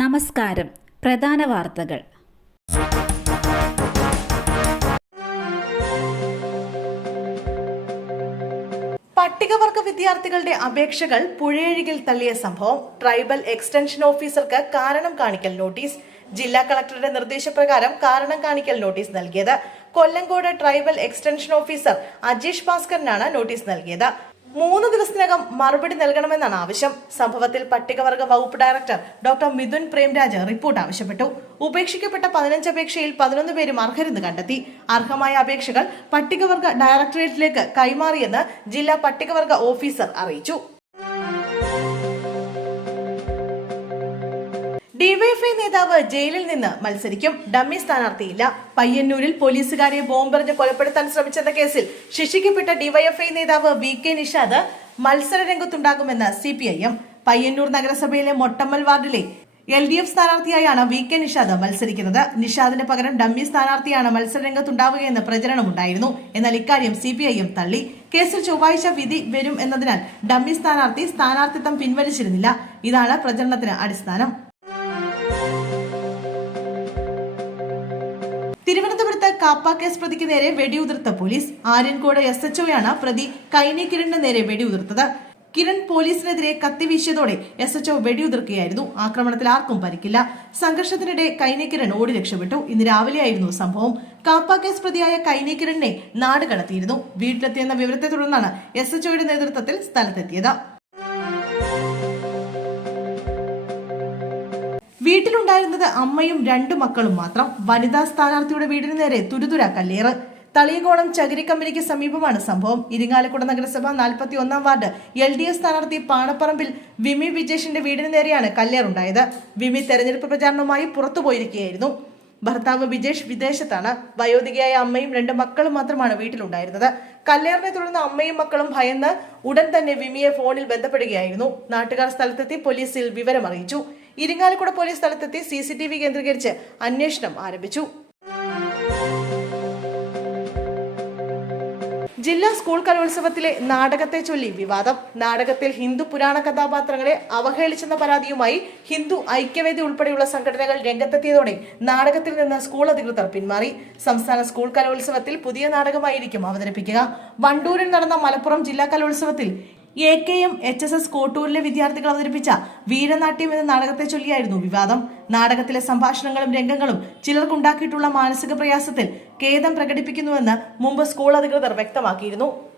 നമസ്കാരം. പ്രധാന വാർത്തകൾ. പട്ടികവർഗ വിദ്യാർത്ഥികളുടെ അപേക്ഷകൾ പുഴയഴികിൽ തള്ളിയ സംഭവം. ട്രൈബൽ എക്സ്റ്റൻഷൻ ഓഫീസർക്ക് കാരണം കാണിക്കൽ നോട്ടീസ്. ജില്ലാ കളക്ടറുടെ നിർദ്ദേശപ്രകാരം കാരണം കാണിക്കൽ നോട്ടീസ് നൽകിയത്. Kollengode tribal extension officer Ajeesh ഭാസ്കറിനാണ് notice നൽകിയത്. മൂന്ന് ദിവസത്തിനകം മറുപടി നൽകണമെന്നാണ് ആവശ്യം. സംഭവത്തിൽ പട്ടികവർഗ വകുപ്പ് director doctor Mithun Premraj report ആവശ്യപ്പെട്ടു. ഉപേക്ഷിക്കപ്പെട്ട പതിനഞ്ച് അപേക്ഷയിൽ പതിനൊന്ന് പേരും അർഹരെന്ന് കണ്ടെത്തി. അർഹമായ അപേക്ഷകൾ പട്ടികവർഗ ഡയറക്ടറേറ്റിലേക്ക് കൈമാറിയെന്ന് ജില്ലാ പട്ടികവർഗ ഓഫീസർ അറിയിച്ചു. ഡിവൈഎഫ്ഐ നേതാവ് ജയിലിൽ നിന്ന് മത്സരിക്കും. ഡമ്മി സ്ഥാനാർത്ഥിയില്ല. പയ്യന്നൂരിൽ പോലീസുകാരെ ബോംബെറിഞ്ഞ് കൊലപ്പെടുത്താൻ ശ്രമിച്ചെന്ന കേസിൽ ശിക്ഷിക്കപ്പെട്ട ഡിവൈഎഫ്ഐ നേതാവ് വി കെ നിഷാദ് മത്സര രംഗത്തുണ്ടാകുമെന്ന് C P I M Payyanur നഗരസഭയിലെ മൊട്ടമ്മൽ വാർഡിലെ എൽ ഡി എഫ് സ്ഥാനാർത്ഥിയായാണ് വി കെ നിഷാദ് മത്സരിക്കുന്നത്. നിഷാദിന് പകരം ഡമ്മി സ്ഥാനാർത്ഥിയാണ് മത്സരരംഗത്തുണ്ടാവുകയെന്ന് പ്രചരണമുണ്ടായിരുന്നു. എന്നാൽ ഇക്കാര്യം സി പി ഐ എം തള്ളി. കേസിൽ ചൊവ്വാഴ്ച വിധി വരും എന്നതിനാൽ ഡമ്മി സ്ഥാനാർത്ഥി സ്ഥാനാർത്ഥിത്വം പിൻവലിച്ചിരുന്നില്ല. ഇതാണ് പ്രചരണത്തിന് അടിസ്ഥാനം. തിരുവനന്തപുരത്ത് കാപ്പ കേസ് പ്രതിക്ക് നേരെ വെടിയുതിർത്ത പോലീസ്. ആര്യൻകോട് എസ് എച്ച് ഒയാണ് പ്രതി കൈനി കിരണിന് നേരെ വെടിയുതിർത്തത്. കിരൺ പോലീസിനെതിരെ കത്തി വീശിയതോടെ എസ് എച്ച് ഒ വെടിയുതിർക്കുകയായിരുന്നു. ആക്രമണത്തിൽ ആർക്കും പരിക്കില്ല. സംഘർഷത്തിനിടെ കൈനി കിരൺ ഓടി രക്ഷപ്പെട്ടു. ഇന്ന് രാവിലെയായിരുന്നു സംഭവം. കാപ്പ കേസ് പ്രതിയായ കൈനി കിരണിനെ നാട് കടത്തിയിരുന്നു. വീട്ടിലെത്തിയെന്ന വിവരത്തെ തുടർന്നാണ് എസ് എച്ച് ഒയുടെ നേതൃത്വത്തിൽ സ്ഥലത്തെത്തിയത്. വീട്ടിലുണ്ടായിരുന്നത് അമ്മയും രണ്ടു മക്കളും മാത്രം. വനിതാ സ്ഥാനാർത്ഥിയുടെ വീടിന് നേരെ തുരുതുര കല്ലേറ് തളിയകോണം ചകിരി കമ്പനിക്ക് സമീപമാണ് സംഭവം. ഇരിങ്ങാലക്കുട നഗരസഭ നാൽപ്പത്തി ഒന്നാം വാർഡ് എൽ ഡി എഫ് സ്ഥാനാർത്ഥി പാണപ്പറമ്പിൽ വിമി വിജേഷിന്റെ വീടിന് നേരെയാണ് കല്ലേറുണ്ടായത്. വിമി തെരഞ്ഞെടുപ്പ് പ്രചാരണവുമായി പുറത്തുപോയിരിക്കുകയായിരുന്നു. ഭർത്താവ് വിജേഷ് വിദേശത്താണ്. വയോധികയായ അമ്മയും രണ്ട് മക്കളും മാത്രമാണ് വീട്ടിലുണ്ടായിരുന്നത്. കല്ലേറിനെ തുടർന്ന് അമ്മയും മക്കളും ഭയന്ന് ഉടൻ തന്നെ വിമിയെ ഫോണിൽ ബന്ധപ്പെടുകയായിരുന്നു. നാട്ടുകാർ സ്ഥലത്തെത്തി പോലീസിൽ വിവരം അറിയിച്ചു ഇരിങ്ങാലക്കുട പോലീസ് സ്ഥലത്തെത്തി സി സി ടി വി കേന്ദ്രീകരിച്ച് അന്വേഷണം ആരംഭിച്ചു. ജില്ലാ സ്കൂൾ കലോത്സവത്തിലെ നാടകത്തെ ചൊല്ലി വിവാദം. നാടകത്തിൽ ഹിന്ദു പുരാണ കഥാപാത്രങ്ങളെ അവഹേളിച്ചെന്ന പരാതിയുമായി ഹിന്ദു ഐക്യവേദി ഉൾപ്പെടെയുള്ള സംഘടനകൾ രംഗത്തെത്തിയതോടെ നാടകത്തിൽ നിന്ന് സ്കൂൾ അധികൃതർ പിന്മാറി. സംസ്ഥാന സ്കൂൾ കലോത്സവത്തിൽ പുതിയ നാടകമായിരിക്കും അവതരിപ്പിക്കുക. വണ്ടൂരിൽ നടന്ന മലപ്പുറം ജില്ലാ കലോത്സവത്തിൽ A K M H S S കോട്ടൂരിലെ വിദ്യാർത്ഥികൾ അവതരിപ്പിച്ച വീരനാട്യം എന്ന നാടകത്തെ ചൊല്ലിയായിരുന്നു വിവാദം. നാടകത്തിലെ സംഭാഷണങ്ങളും രംഗങ്ങളും ചിലർക്കുണ്ടാക്കിയിട്ടുള്ള മാനസിക പ്രയാസത്തിൽ ഖേദം പ്രകടിപ്പിക്കുന്നുവെന്ന് മുമ്പ് സ്കൂൾ അധികൃതർ വ്യക്തമാക്കിയിരുന്നു.